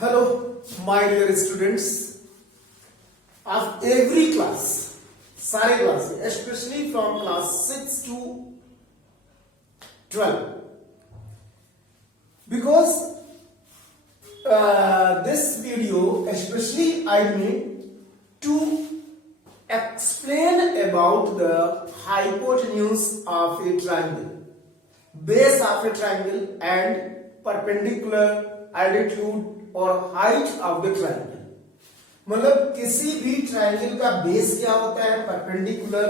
Hello, my dear students of every class, सारे class, especially from class 6 to 12, because this video especially I made to explain about the hypotenuse of a triangle, base of a triangle and perpendicular altitude और height of the triangle. मतलब किसी भी triangle का base क्या होता है, perpendicular,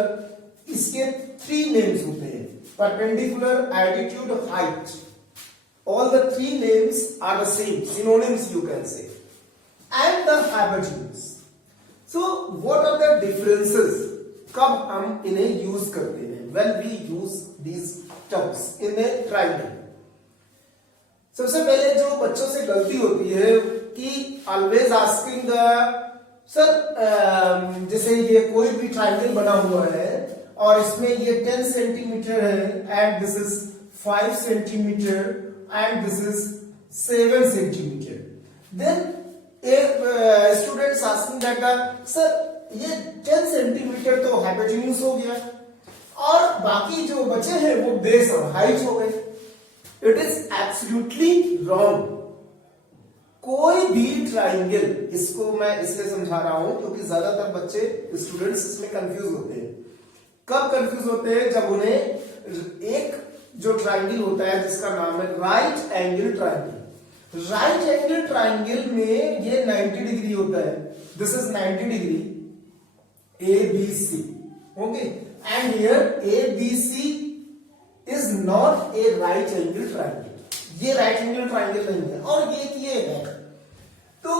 इसके 3 names होते हैं, perpendicular, altitude, height. All the 3 names are the same, synonyms you can say, and the hypotenuse. So what are the differences, कब हम इन्हें यूज करते हैं, when we use these terms in a triangle. सबसे पहले जो बच्चों से गलती होती है कि ऑलवेज आस्किंग द सर, जैसे ये कोई भी ट्रायंगल बना हुआ है और इसमें ये 10 सेंटीमीटर है and this is 5 centimetre and this is 7 centimetre, then students asking that sir ये 10 सेंटीमीटर तो हाइपोटेन्यूज हो गया और बाकी जो बचे हैं वो बेस और हाइट हो गए। It is absolutely wrong. कोई भी ट्राइंगल, इसको मैं इसलिए समझा रहा हूं क्योंकि ज्यादातर बच्चे स्टूडेंट्स इसमें कंफ्यूज होते हैं। कब कंफ्यूज होते हैं, जब उन्हें एक जो ट्राइंगल होता है जिसका नाम है right angle triangle, right angle triangle में ये 90 डिग्री होता है, this is 90 degree ABC, okay, and here ABC is not a right angle triangle, ये right angle triangle नहीं है और ये है। तो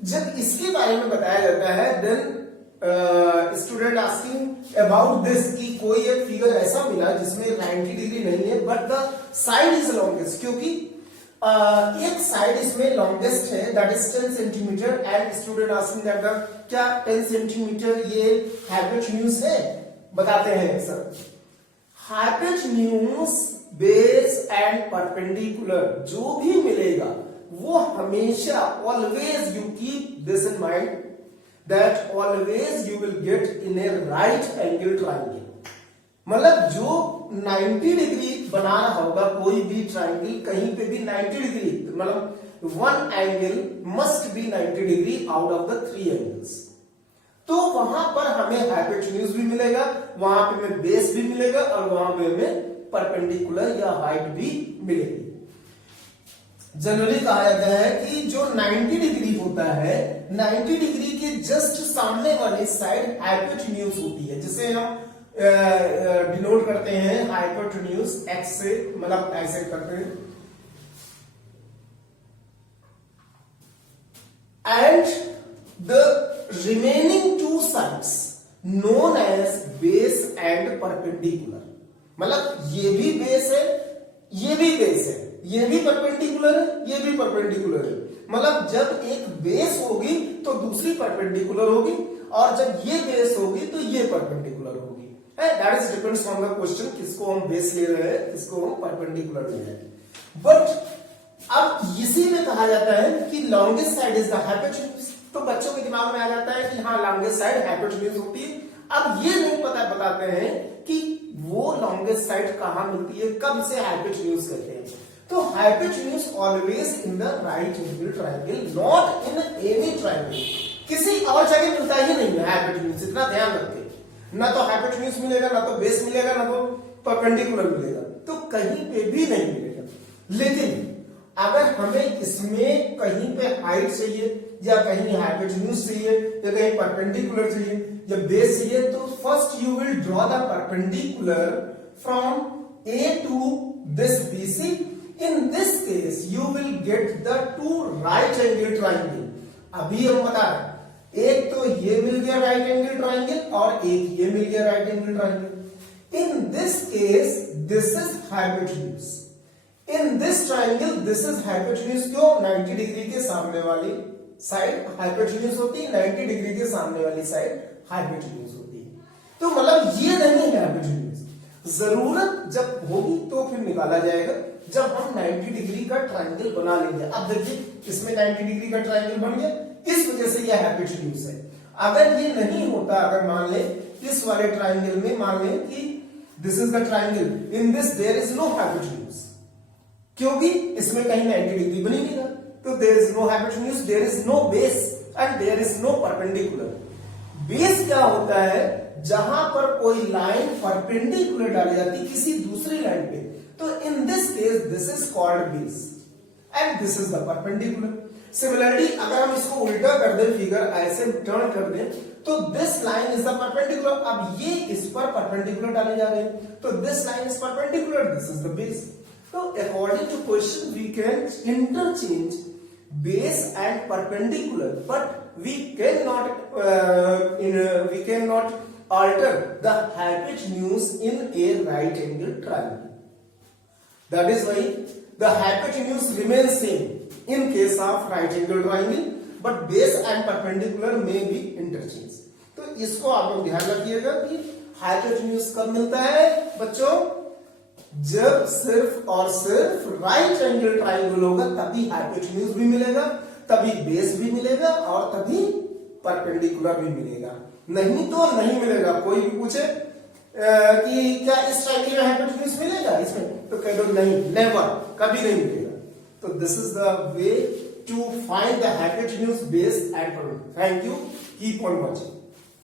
जब इसके बारे में बताया जाता है then student asking about this कि कोई एक फिगर ऐसा मिला जिसमें 90 डिग्री नहीं है but the side is longest, क्योंकि एक साइड इसमें लॉन्गेस्ट है that is 10 centimetre and student asking that क्या 10 सेंटीमीटर ये हाइपोटेन्यूज है, बताते हैं sir hypotenuse, base and perpendicular जो भी मिलेगा वो हमेशा, always you keep this in mind that always you will get in A right angle triangle. मतलब जो 90 डिग्री बना रहा होगा कोई भी ट्राइंगल, कहीं पे भी 90 डिग्री, मतलब one angle must be 90 degree out of the 3 angles, तो वहां पर हमें हाइपोटेन्यूज भी मिलेगा, वहां पे हमें बेस भी मिलेगा और वहां पे हमें परपेंडिकुलर या हाइट भी मिलेगी। जनरली कहा जाता है कि जो 90 डिग्री होता है, 90 डिग्री के जस्ट सामने वाली साइड हाइपोटेन्यूज होती है, जिसे हम डिनोट करते हैं हाइपोटेन्यूज एक्स से, मतलब ऐसे करते हैं, and the remaining 2 sides known as base and perpendicular। मतलब ये भी बेस है, ये भी बेस है, ये भी परपेंडिकुलर है, ये भी परपेंडिकुलर है। मतलब जब एक बेस होगी तो दूसरी परपेंडिकुलर होगी और जब ये बेस होगी तो ये परपेंडिकुलर होगी। That is depends on the question, किसको हम बेस ले रहे हैं, किसको हम परपेंडिकुलर ले रहे हैं। बट अब इसी में कहा जाता है कि longest side is the hypotenuse, तो बच्चों के दिमाग में आ जाता है कि हाँ लॉन्गेस्ट साइड हाइपोटेन्यूज होती है। अब ये नहीं पता बताते हैं कि वो लॉन्गेस्ट साइड कहां मिलती है, कब से हाइपोटेन्यूज कहते हैं। तो hypotenuse always in the right angle triangle, not in any triangle. किसी और जगह मिलता ही नहीं है हाइपोटेन्यूज, इतना ध्यान रखें। ना तो हाइपोटेन्यूज मिलेगा, ना तो बेस मिलेगा, ना तो परपेंडिकुलर मिलेगा, तो कहीं पे भी नहीं मिलेगा। लेकिन अगर हमें इसमें कहीं पे हाइट चाहिए या कहीं हाइपोटेन्यूज चाहिए या कहीं परपेंडिकुलर चाहिए या बेस चाहिए, तो first you will draw the perpendicular from A to this BC। In this case you will get the 2 right angle triangle. अभी हम बता रहे हैं, एक तो ये मिल गया राइट एंगल ट्राइंगल और एक ये मिल गया right angle triangle. In this case this is hypotenuse, in this triangle this is hypotenuse. क्यों? 90 डिग्री के सामने वाली साइड हाइपोटेन्यूज होती है, 90 डिग्री के सामने वाली साइड हाइपोटेन्यूज होती है। तो मतलब ये नहीं है हाइपोटेन्यूज, जरूरत जब होगी तो फिर निकाला जाएगा। जब हम 90 डिग्री का ट्रायंगल बना लेंगे। अब देखिए इसमें 90 डिग्री का ट्रायंगल बन गया, इस वजह से यह हाइपोटेन्यूज है। अगर ये नहीं होता, अगर मान ले इस वाले ट्रायंगल में मान ले कि this is the triangle, in this there is no hypotenuse, क्योंकि इसमें कहीं 90 डिग्री बनी नहीं था, तो there is no hypotenuse, there is no base and there is no perpendicular. Base क्या होता है, जहां पर कोई लाइन परपेंडिकुलर डाली जाती किसी दूसरी लाइन पे, तो इन this case this is called base and this is the perpendicular. Similarly अगर हम इसको उल्टा कर दें, फिगर ऐसे टर्न कर दें, तो this line is the perpendicular. अब ये इस पर परपेंडिकुलर डाले जा रहे हैं, तो this line is perpendicular, this is the base. तो according to question we can interchange base and perpendicular, but we cannot alter the hypotenuse in a right angle triangle. That is why the hypotenuse remains same in case of right angle triangle, but base and perpendicular may be interchanged. तो इसको आप लोग ध्यान रखिएगा कि hypotenuse कब मिलता है बच्चों, जब सिर्फ और सिर्फ राइट एंगल ट्राइंगल होगा तभी हाइपोटेन्यूज भी मिलेगा, तभी बेस भी मिलेगा और तभी परपेंडिकुलर भी मिलेगा, नहीं तो नहीं मिलेगा। कोई भी पूछे कि क्या इस ट्रायंगल में हाइपोटेन्यूज मिलेगा इसमें, तो कह दो नहीं, नेवर, कभी नहीं मिलेगा। तो this is the way to find the hypotenuse, base and perpendicular. Thank you, keep on watching.